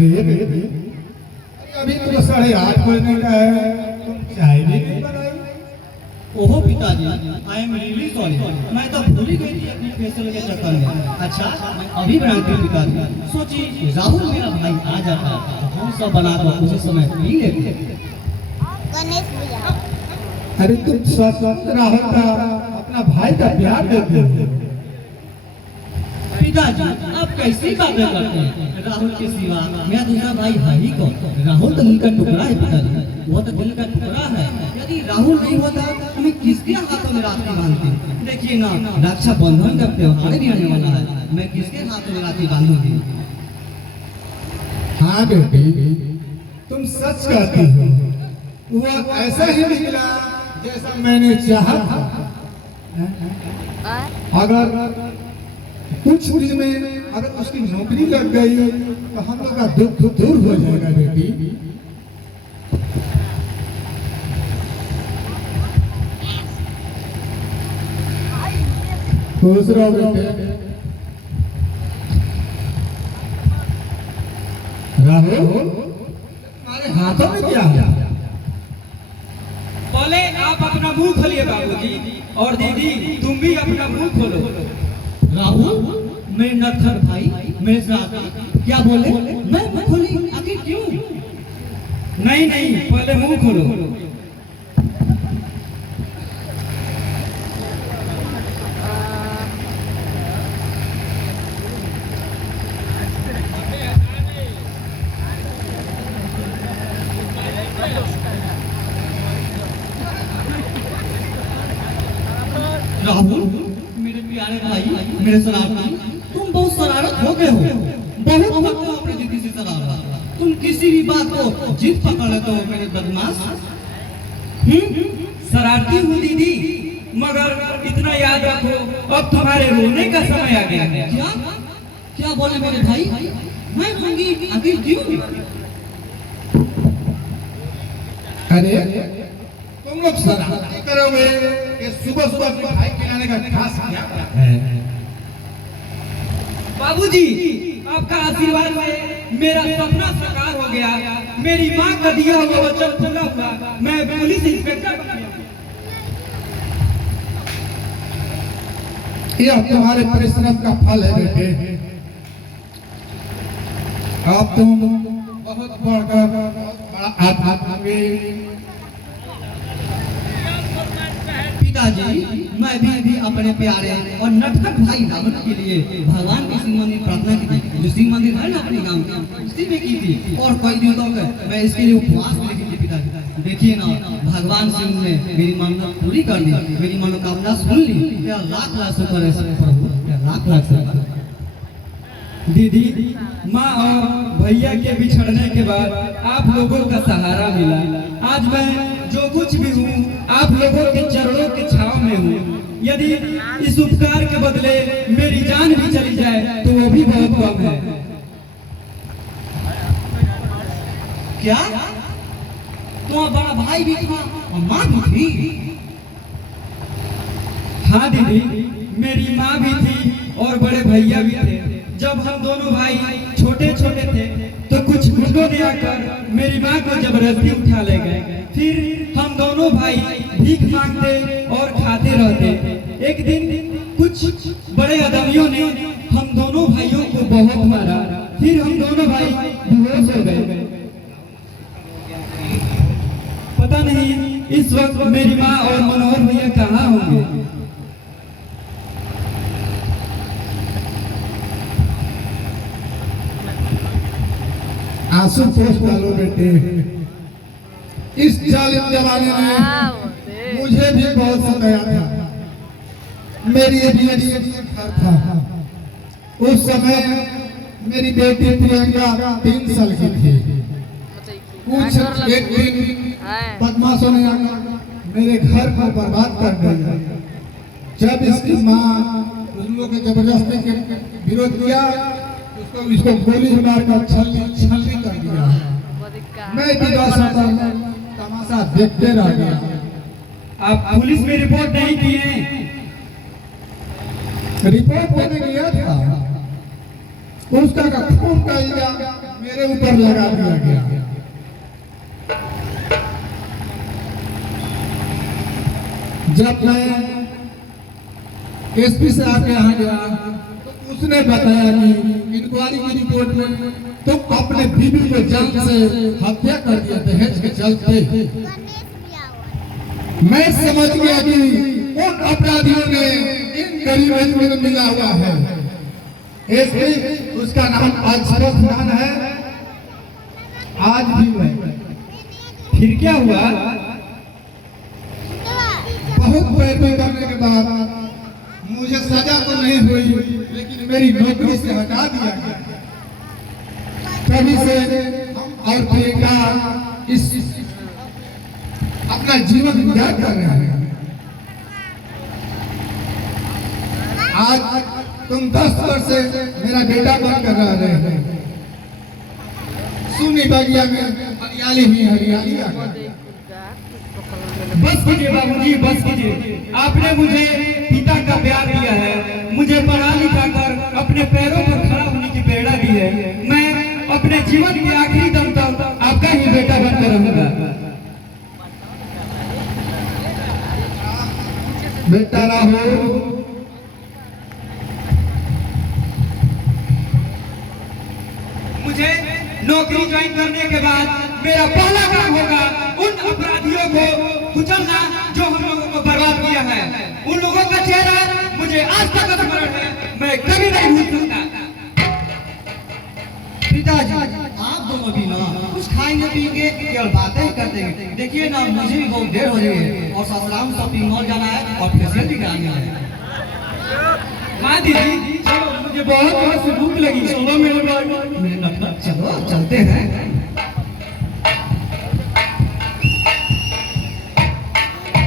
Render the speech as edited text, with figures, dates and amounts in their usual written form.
अरे बेटी, अभी तो 8:30 बजने का है, तुम चाय भी नहीं बनाई? ओहो पिताजी, आई एम रियली सॉरी, मैं तो भूल ही गई थी अपनी फेशियल के चक्कर में। अच्छा, मैं अभी बनाती हूँ पिताजी। सोची राहुल मेरा भाई आ जाता तो हम सब बना कर उसी समय पी लेते। गणेश भैया, अरे तुम सच राहुल का अपना भाई का प्यार देते हो। पिताजी आप कैसी बातें करते हैं? राहुल के सिवा मेरा दूसरा भाई है ही कौन? राहुल तो दिल का टुकड़ा है पिताजी, वो तो दिल का टुकड़ा है। यदि राहुल नहीं होता तो मैं किसके हाथों में राखी बांधती? देखिए ना, रक्षाबंधन का त्योहार भी आने वाला है, मैं किसके हाथों में राखी बांधूंगी? हाँ बेटी, तुम सच कहती हो, वो ऐसा ही निकला जैसा मैंने चाहा था। अगर कुछ दिन में अगर उसकी नौकरी लग गई तो हम लोग का दुख दूर हो जाएगा बेटी। खुश रहो बेटे। राहुल, तुम्हारे हाथों में क्या है? बोले आप अपना मुंह खोलिए बाबूजी, और दीदी तुम भी अपना मुंह खोलो। राहुल मेरे नटखट भाई, मेरे साथ क्या बोले? मैं मुंह खोली? आखिर क्यों? नहीं नहीं, पहले मुंह खोलो। राहुल मेरे प्यारे भाई, मेरे शरारती, तुम बहुत शरारत हो गए हो, बहुत करते हो अपनी दीदी से शरारत। तुम किसी भी बात को जिद पकड़ लेते हो मेरे बदमाश। शरारती हूँ दीदी, मगर इतना याद रखो अब तुम्हारे रोने का समय आ गया है। क्या क्या बोले मेरे भाई? मैं कहूंगी आखिर क्यों? अरे तुम लोग शरारत करोगे, ये सुबह सुबह मिठाई खिलाने का खास क्या है? बाबूजी आपका आशीर्वाद से मेरा सपना साकार हो गया। मेरी माँ का दिया हुआ वचन पूरा हुआ, मैं पुलिस इंस्पेक्टर बन गया। यह तुम्हारे परिश्रम का फल है बेटे। अब तुम बहुत बड़ा आदमी। पिताजी मैं भी अपने प्यारे और नटखट भाई रावण के लिए भगवान के शिव मंदिर प्रार्थना की थी, जो शिव मंदिर है ना अपने गांव का, उसी में की थी। और कई दिनों तक मैं इसके लिए उपवास भी की थी पिताजी। देखिए ना, भगवान शिव ने मेरी मन्नत पूरी कर दी, मेरी मनोकामना सुन ली। क्या लाख लाख शुक्र है प्रभु, क्या लाख लाख शुक्र। दीदी, माँ और भैया के बिछड़ने के बाद आप लोगों का सहारा मिला। आज मैं जो कुछ भी हूँ आप लोगों के चरणों के छांव में हूँ। यदि इस उपकार के बदले मेरी जान भी चली जाए तो वो भी बहुत कम है। क्या तुम्हारा बड़ा भाई भी था और माँ भी थी? हाँ दीदी, मेरी माँ भी थी और बड़े भैया भी थे। जब हम दोनों भाई छोटे छोटे थे तो कुछ गुंडों ने आकर मेरी माँ को जबरदस्ती उठा ले गए। फिर हम दोनों भाई भीख मांगते और खाते रहते। एक दिन कुछ बड़े अदमियों ने हम दोनों भाइयों को बहुत मारा। फिर हम दोनों भाई बेहोश हो गए। पता नहीं इस वक्त मेरी माँ और मनोहर भैया कहाँ होंगे। आंसू पोष डालो बेटे। इस जालिम जमाने में मुझे भी बहुत सताया था। मेरी भी घर था। उस समय मेरी बेटी प्रियंका 3 साल की थी। कुछ एक दिन बदमाशों ने आकर मेरे घर को बर्बाद कर दिया। जब इसकी माँ उन लोगों के जबरदस्ती के विरोध किया, इसको गोली मारकर छलनी कर दिया। मैं भी तमाशा देखते रह गया। आप पुलिस में रिपोर्ट नहीं किए? रिपोर्ट मैंने किया था, उसका का खून का इल्जाम मेरे ऊपर लगा दिया गया। जब मैं एसपी साहब के यहाँ गया तो उसने बताया कि इंक्वायरी की रिपोर्ट में तो अपने बीवी को जान से हत्या कर दिया दहेज के चलते। गणेश भी आओ। मैं समझ गया कि उन अपराधियों ने इन गरीब आदमियों को मिला हुआ है। एसपी उसका नाम अशरफ खान है, आज भी है। फिर क्या हुआ? बहुत पैरवी करने के बाद मुझे सजा तो नहीं हुई, लेकिन मेरी नौकरी से हटा दिया गया। तभी से हम और प्रियंका इस अपना जीवन गुजार कर रहे हैं। आज तुम 10 वर्ष से मेरा बेटा बनकर रह रहे हैं। सुनी बगिया में हरियाली ही हरियाली आ गई। बस कीजिए बाबूजी, बस कीजिए। आपने मुझे पिता का प्यार दिया है, मुझे पढ़ा लिखा कर अपने पैरों पर खड़ा होने की प्रेरणा दी है। मैं अपने जीवन के आखिरी दम तक आपका ही बेटा बनकर रहूंगा। बेटा राहुल, मुझे नौकरी ज्वाइन करने के बाद मेरा पहला काम होगा उन अपराधियों को कुचलना जो हम लोगों को बर्बाद किया है। उन लोगों का चेहरा मुझे आज तक स्मरण है, मैं कभी नहीं भूल सकता। पिताजी आप दोनों भी ना कुछ खाएंगे पिएंगे केवल बातें ही करते हैं। देखिए ना मुझे भी बहुत देर हो रही है और सासाराम शॉपिंग मॉल जाना है और फेशियल भी कराना है। हाँ दीदी, चलो, मुझे बहुत जोर से भूख लगी। चलो मेरे चलो चलते हैं।